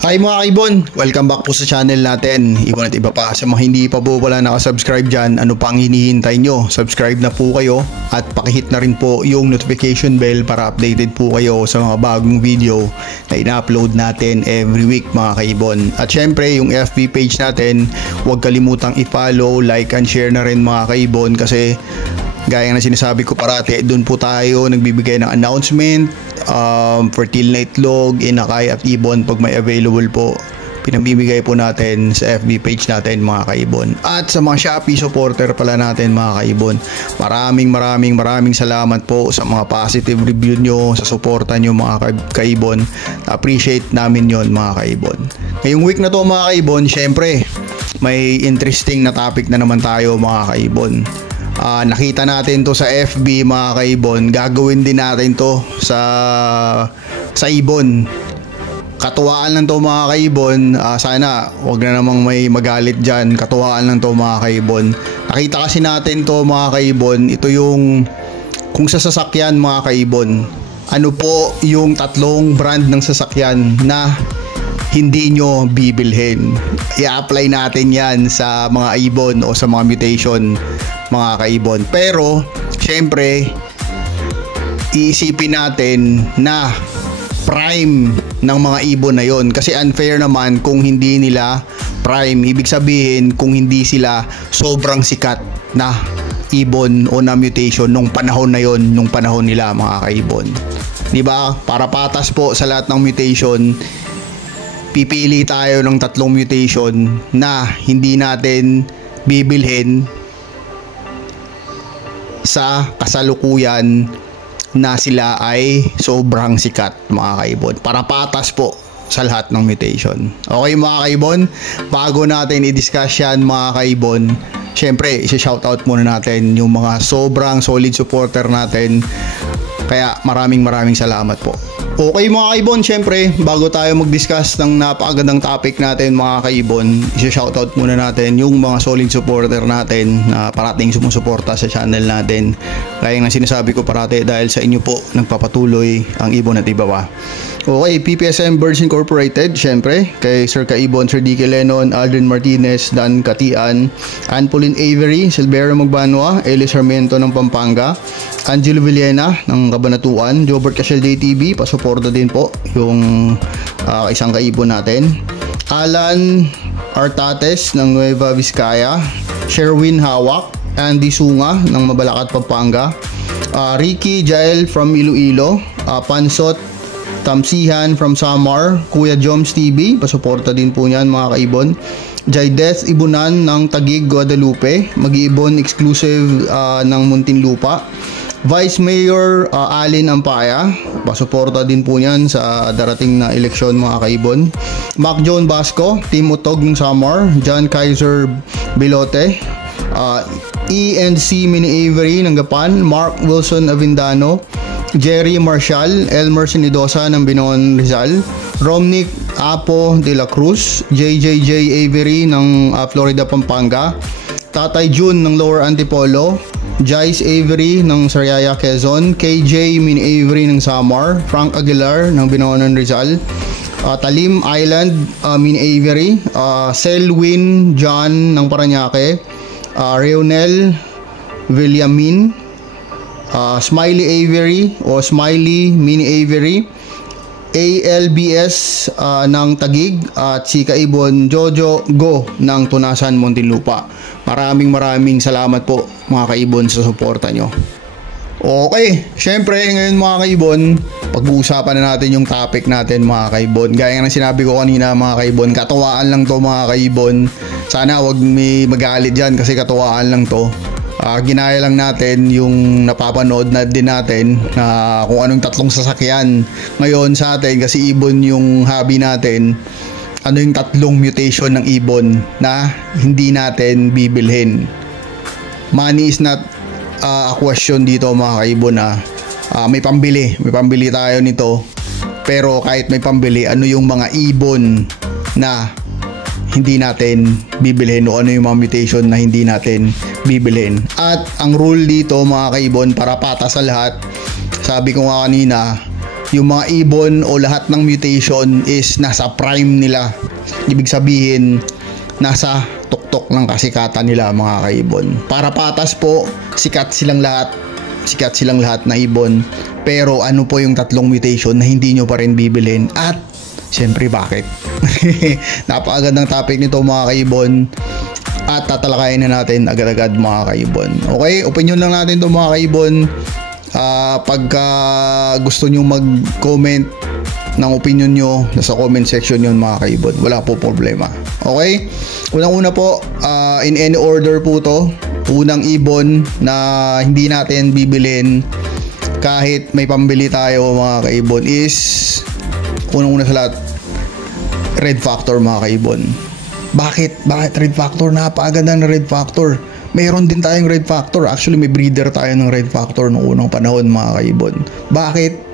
Hi mga kaibon, welcome back po sa channel natin. Ibon at iba pa, sa mga hindi pa po wala nakasubscribe dyan, ano pang hinihintay nyo? Subscribe na po kayo at pakihit na rin po yung notification bell para updated po kayo sa mga bagong video na ina-upload natin every week mga kaibon. At syempre yung FB page natin, huwag kalimutang i-follow, like and share na rin mga kaibon kasi gaya na sinasabi ko parati, doon po tayo nagbibigay ng announcement, fertile na itlog, inakay at ibon pag may available po. Pinabibigay po natin sa FB page natin mga kaibon. At sa mga Shopee supporter pala natin mga kaibon, maraming salamat po sa mga positive review nyo, sa suporta nyo mga kaibon. Appreciate namin yon mga kaibon. Ngayong week na to mga kaibon, syempre may interesting na topic na naman tayo mga kaibon. Nakita natin to sa FB mga kaibon, gagawin din natin to sa ibon. Katuwaan lang to mga kaibon, sana wag na namang may magalit dyan, katuwaan lang to mga kaibon. Nakita kasi natin to mga kaibon, ito yung kung sa sasakyan mga kaibon, ano po yung tatlong brand ng sasakyan na hindi nyo bibilhin. I-apply natin yan sa mga ibon o sa mga mutation mga kaibon. Pero syempre iisipin natin na prime ng mga ibon na yon, kasi unfair naman kung hindi nila prime. Ibig sabihin kung hindi sila sobrang sikat na ibon o na mutation nung panahon na yon, nung panahon nila mga kaibon. Diba? Para patas po sa lahat ng mutation, pipili tayo ng tatlong mutation na hindi natin bibilhin sa kasalukuyan na sila ay sobrang sikat mga kaibon, para patas po sa lahat ng mutation. Okay mga kaibon, bago natin i-discuss yan mga kaibon, syempre isi-shoutout muna natin yung mga sobrang solid supporter natin, kaya maraming salamat po. Okay mga kaibon, syempre bago tayo mag-discuss ng napakagandang topic natin mga kaibon, i-shoutout muna natin yung mga solid supporter natin na parating sumusuporta sa channel natin. Gaya ng sinasabi ko parati, dahil sa inyo po nagpapatuloy ang ibon at iba pa. Okay, PPSM Birds Incorporated, syempre kay Sir Kaibon, Sir D.K. Lennon, Aldrin Martinez, Dan Katian, Anpolin Avery, Silverio Magbanwa, Eli Sarmiento ng Pampanga, Angelo Villena ng Cabanatuan, Jobert Casiel JTV, pasuporta din po yung isang kaibon natin, Alan Artates ng Nueva Vizcaya, Sherwin Hawak, Andy Sunga ng Mabalacat, Pampanga, Ricky Jael from Iloilo, Pansot Tamsihan from Samar, Kuya Joms TV, pasuporta din po niyan mga kaibon, Jaideth Ibunan ng Taguig, Guadalupe, Mag-iibon exclusive ng Muntinlupa, Vice Mayor Alin Ampaya, pasuporta din po niyan sa darating na eleksyon mga kaibon, Mac John Basco, Team Utog ng Samar, John Kaiser Bilote, E&C Mini Avery ng Gapan, Mark Wilson Avindano, Jerry Marshall, Elmer Sinidosa ng Binoon Rizal, Romnick Apo de la Cruz, JJJ Avery ng Florida, Pampanga, Tatay June ng Lower Antipolo, Jice Avery ng Sariaya, Quezon, KJ Mini Avery ng Samar, Frank Aguilar ng Binoon Rizal, Talim Island Mini Avery, Selwyn John ng Paranaque, Reonel Villamin, Smiley Avery o Smiley Mini Avery, ALBS ng Taguig, at si Kaibon Jojo Go ng Tunasan, Muntinlupa. Maraming salamat po mga kaibon sa suporta nyo. Okay, syempre ngayon mga kaibon, pag-uusapan na natin yung topic natin mga kaibon. Gaya ng sinabi ko kanina mga kaibon, katuwaan lang to mga kaibon. Sana wag may magalit dyan kasi katuwaan lang to. Ginaya lang natin yung napapanood na din natin na kung anong tatlong sasakyan ngayon sa atin, kasi ibon yung hobby natin. Ano yung tatlong mutation ng ibon na hindi natin bibilhin. Money is not a question dito mga kaibon. May pambili tayo nito, pero kahit may pambili, ano yung mga ibon na hindi natin bibilhin o ano yung mga mutation na hindi natin bibilhin. At ang rule dito mga kaibon, para patas sa lahat, sabi ko nga kanina, yung mga ibon o lahat ng mutation is nasa prime nila. Ibig sabihin, nasa tuktok ng kasikatan nila mga kaibon. Para patas po, sikat silang lahat na ibon. Pero ano po yung tatlong mutation na hindi nyo pa rin bibilin? At siyempre bakit? Napakagandang topic nito mga kaibon. At tatalakayin na natin agad-agad mga kaibon. Okay, opinion lang natin to mga kaibon. Pagka gusto nyo mag-comment ng opinion nyo, nasa comment section yun mga kaibon, wala po problema. Okay, unang-una po, in any order po to. Unang ibon na hindi natin bibilin kahit may pambili tayo mga kaibon is, unang-una sa lahat, Red Factor mga kaibon. Bakit Red Factor? Napakaganda ng Red Factor. Mayroon din tayong Red Factor. Actually, may breeder tayo ng Red Factor noong unang panahon mga kaibon. Bakit?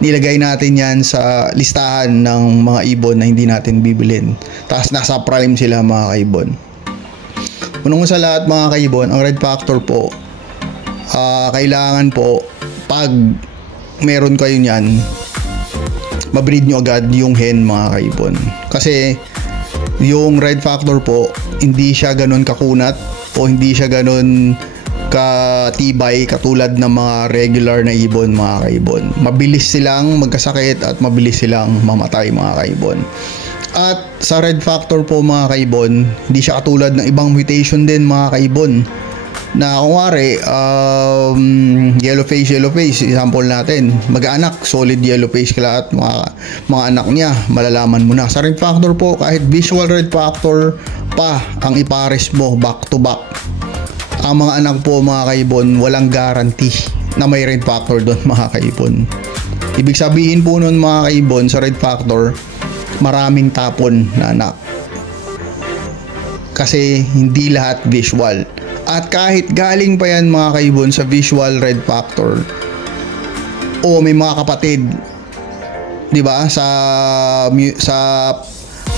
Nilagay natin yan sa listahan ng mga ibon na hindi natin bibilin. Tapos nasa prime sila mga kaibon. Unang sa lahat mga kaibon, ang Red Factor po, kailangan po, pag meron kayo nyan, mabreed nyo agad yung hen mga kaibon. Kasi yung Red Factor po, hindi siya ganun kakunat o hindi siya ganun katibay katulad ng mga regular na ibon mga kaibon. Mabilis silang magkasakit at mabilis silang mamatay mga kaibon. At sa Red Factor po mga kaibon, hindi siya katulad ng ibang mutation din mga kaibon. Na kunwari, yellow face, example natin, mag-anak, solid yellow face ka at mga anak niya, malalaman mo na. Sa Red Factor po, kahit visual Red Factor pa ang ipares mo back to back, ang mga anak po mga kaibon, walang guarantee na may Red Factor doon mga kaibon. Ibig sabihin po nun mga kaibon, sa Red Factor, maraming tapon na anak. Kasi hindi lahat visual. At kahit galing pa yan mga kaibon sa visual Red Factor, o may mga kapatid, di ba, sa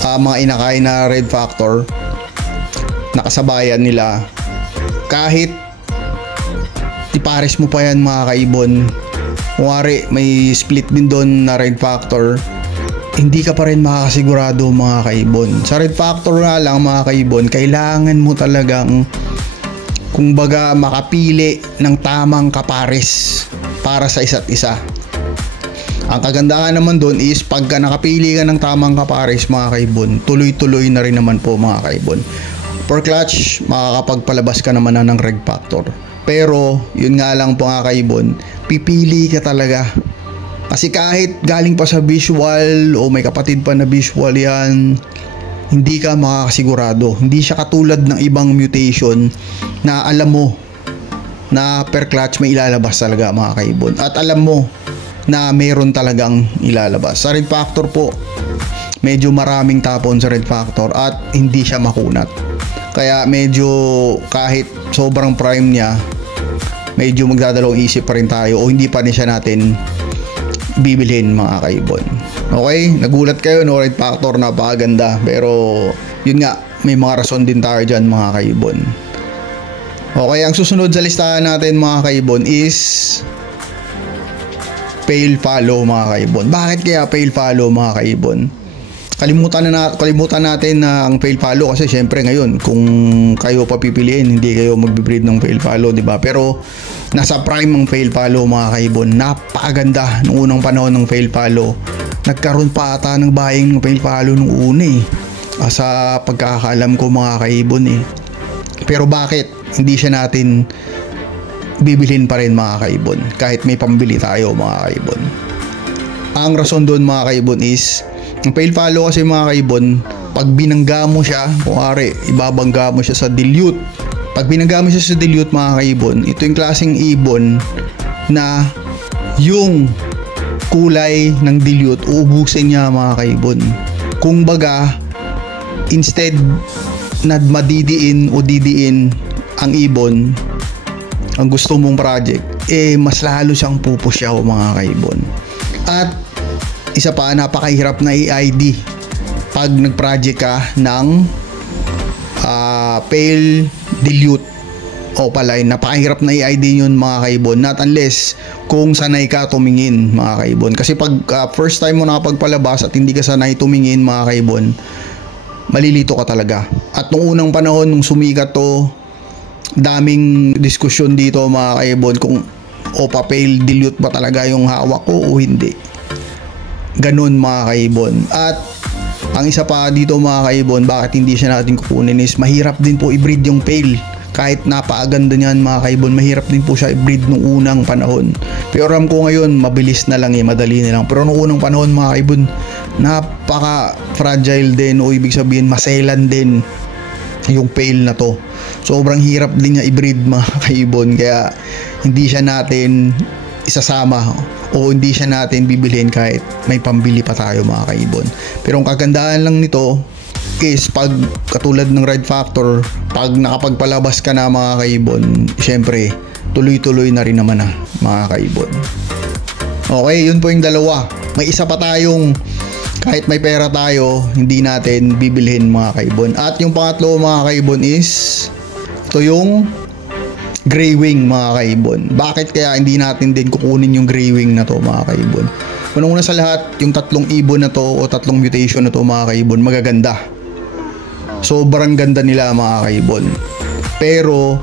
mga inakay na Red Factor, nakasabayan nila, kahit ipares mo pa yan mga kaibon, kunwari may split din doon na Red Factor, hindi ka pa rin makakasigurado mga kaibon. Sa Red Factor na lang mga kaibon, kailangan mo talagang kumbaga makapili ng tamang kapares para sa isa't isa. Ang kagandahan naman doon is pagka nakapili ka ng tamang kapares mga kaibon, tuloy-tuloy na rin naman po mga kaibon. Per clutch, makakapagpalabas ka naman na ng Red Factor. Pero yun nga lang po mga kaibon, pipili ka talaga. Kasi kahit galing pa sa visual o may kapatid pa na visual yan, hindi ka makakasigurado. Hindi siya katulad ng ibang mutation na alam mo na per clutch may ilalabas talaga mga kaibon. At alam mo na meron talagang ilalabas. Sa Red Factor po, medyo maraming tapon sa Red Factor at hindi siya makunat. Kaya medyo kahit sobrang prime niya, medyo magdadalawang isip pa rin tayo o hindi pa rin siya natin bibilhin mga kaibon. Okay, nagulat kayo no, Red Factor napakaganda, pero yun nga, may mga rason din tayo dyan mga kaibon. Okay, ang susunod sa listahan natin mga kaibon is Pale Fallow mga kaibon. Bakit kaya Pale Fallow mga kaibon? Kalimutan natin na ang Pale Fallow kasi syempre ngayon kung kayo papipiliin, hindi kayo magbe-breed ng Pale Fallow, di ba? Pero nasa prime ang Pale Fallow mga kaibon. Napakaganda nung unang panahon ng Pale Fallow. Nagkaroon pa ata ng buying ng Pale Fallow nung una sa pagkakaalam ko mga kaibon Pero bakit hindi siya natin bibilhin pa rin mga kaibon kahit may pambili tayo mga kaibon? Ang rason doon mga kaibon is ang Pale Fallow kasi mga kaibon, pag binangga mo siya, kunwari ibabangga mo siya sa dilute, pag binangga mo siya sa dilute mga kaibon, ito yung klaseng ibon na yung kulay ng dilute uubusin niya mga kaibon. Kung baga, instead na madidiin o didiin ang ibon, ang gusto mong project, mas lalo siyang pupusyaw mga kaibon. At isa pa, napakahirap na i-ID pag nag-project ka ng pale dilute opaline. Napakahirap na i-ID yun mga kaibon, not unless kung sanay ka tumingin mga kaibon. Kasi pag first time mo nakapagpalabas at hindi ka sanay tumingin mga kaibon, malilito ka talaga. At nung unang panahon nung sumikat to, daming diskusyon dito mga kaibon kung opa pail dilute ba talaga yung hawak ko o hindi. Ganun mga kaibon. At ang isa pa dito mga kaibon, bakit hindi siya natin kukunin is mahirap din po i-breed yung pail. Kahit napakaganda niyan mga kaibon, mahirap din po siya i-breed nung unang panahon. Pero alam ko ngayon, mabilis na lang madali na lang. Pero nung unang panahon mga kaibon, napaka-fragile din, o ibig sabihin maselan din yung pail na to. Sobrang hirap din niya i-breed mga kaibon, kaya hindi siya natin isasama o hindi siya natin bibilhin kahit may pambili pa tayo mga kaibon. Pero ang kagandahan lang nito is pag katulad ng ride factor, pag nakapagpalabas ka na mga kaibon, syempre tuloy-tuloy na rin naman mga kaibon. Okay, yun po yung dalawa. May isa pa tayong kahit may pera tayo, hindi natin bibilhin mga kaibon. At yung pangatlo mga kaibon is ito yung gray wing mga kaibon. Bakit kaya hindi natin din kukunin yung gray wing na to mga kaibon? Unang-una sa lahat, yung tatlong ibon na to o tatlong mutation na to mga kaibon, magaganda. Sobrang ganda nila mga kaibon. Pero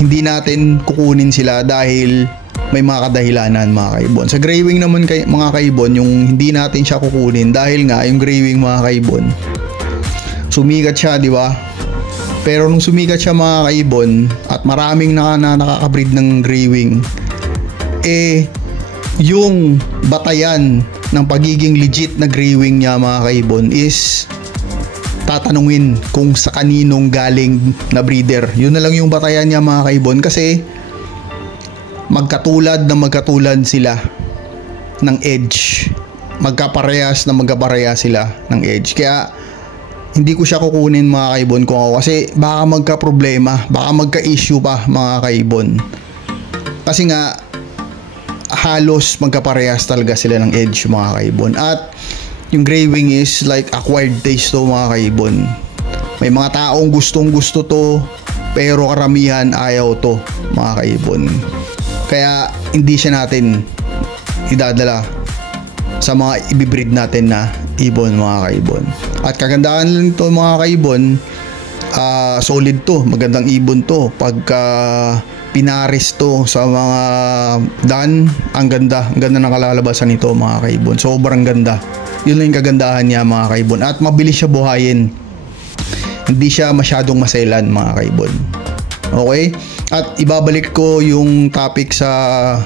hindi natin kukunin sila dahil may mga kadahilanan mga kaibon. Sa gray wing naman mga kaibon, yung hindi natin siya kukunin dahil nga yung gray wing mga kaibon, sumikat siya, di ba? Pero nung sumikat siya mga kaibon at maraming nakaka-breed ng gray wing, yung batayan ng pagiging legit na gray wing niya mga kaibon is tatanungin kung sa kaninong galing na breeder. Yun na lang yung batayan niya mga kaibon, kasi magkatulad sila ng edge. Magkaparehas sila ng edge. Kaya hindi ko siya kukunin mga kaibon kung ako, kasi baka magka-problema, baka magka-issue pa mga kaibon. Kasi nga halos magkaparehas talaga sila ng edge mga kaibon. At yung gray wing is like acquired taste to mga kaibon. May mga taong gustong gusto to, pero karamihan ayaw to mga kaibon. Kaya hindi siya natin idadala sa mga ibibreed natin na ibon mga kaibon. At kagandahan lang ito mga kaibon, solid to, magandang ibon to. Pagka pinaris to sa mga dan, ang ganda ng kalalabasan nito mga kaibon. Sobrang ganda. Yun lang yung kagandahan niya mga kaibon. At mabilis siya buhayin. Hindi siya masyadong maselan mga kaibon. Okay? At ibabalik ko yung topic sa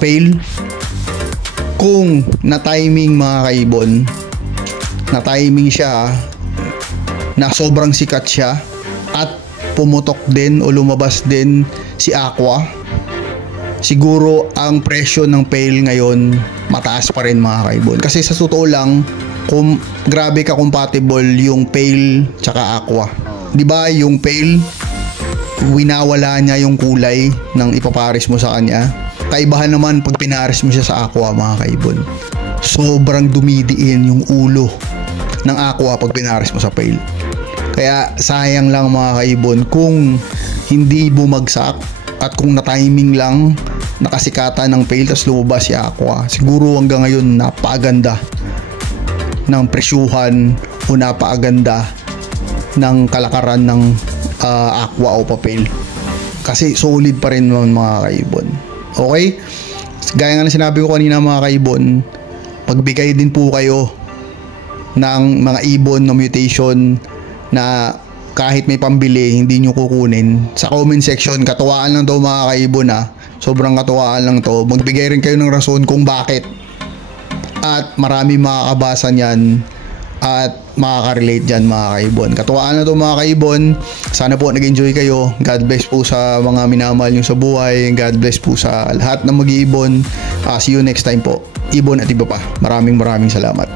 pail. Kung na-timing mga kaibon, na-timing siya na sobrang sikat siya at pumutok din o lumabas din si Aqua, siguro ang presyo ng pail ngayon mataas pa rin mga kaibon. Kasi sa totoo lang, grabe ka compatible yung pail tsaka Aqua. Di ba yung pail, winawala niya yung kulay ng ipapares mo sa kanya. Kaibahan naman pag pinares mo siya sa Aqua mga kaibon. Sobrang dumidiin yung ulo ng Aqua pag pinares mo sa pail. Kaya sayang lang mga kaibon kung hindi bumagsak at kung na-timing lang nakasikatan ng pail tas lumabas si Aqua. Siguro hanggang ngayon napakaganda ng presyuhan o napakaganda ng kalakaran ng Aqua o papel, kasi solid pa rin mga kaibon. Okay, gaya nga na sinabi ko kanina mga kaibon, magbigay din po kayo ng mga ibon na mutation na kahit may pambili hindi nyo kukunin. Sa comment section, katuwaan lang to mga kaibon sobrang katuwaan lang to. Magbigay rin kayo ng rason kung bakit, at marami makakabasa niyan at makaka-relate dyan mga kaibon. Katuwaan na to mga kaibon. Sana po nag-enjoy kayo. God bless po sa mga minamahal nyo sa buhay. God bless po sa lahat ng mag-iibon. See you next time po. Ibon at iba pa. Maraming salamat.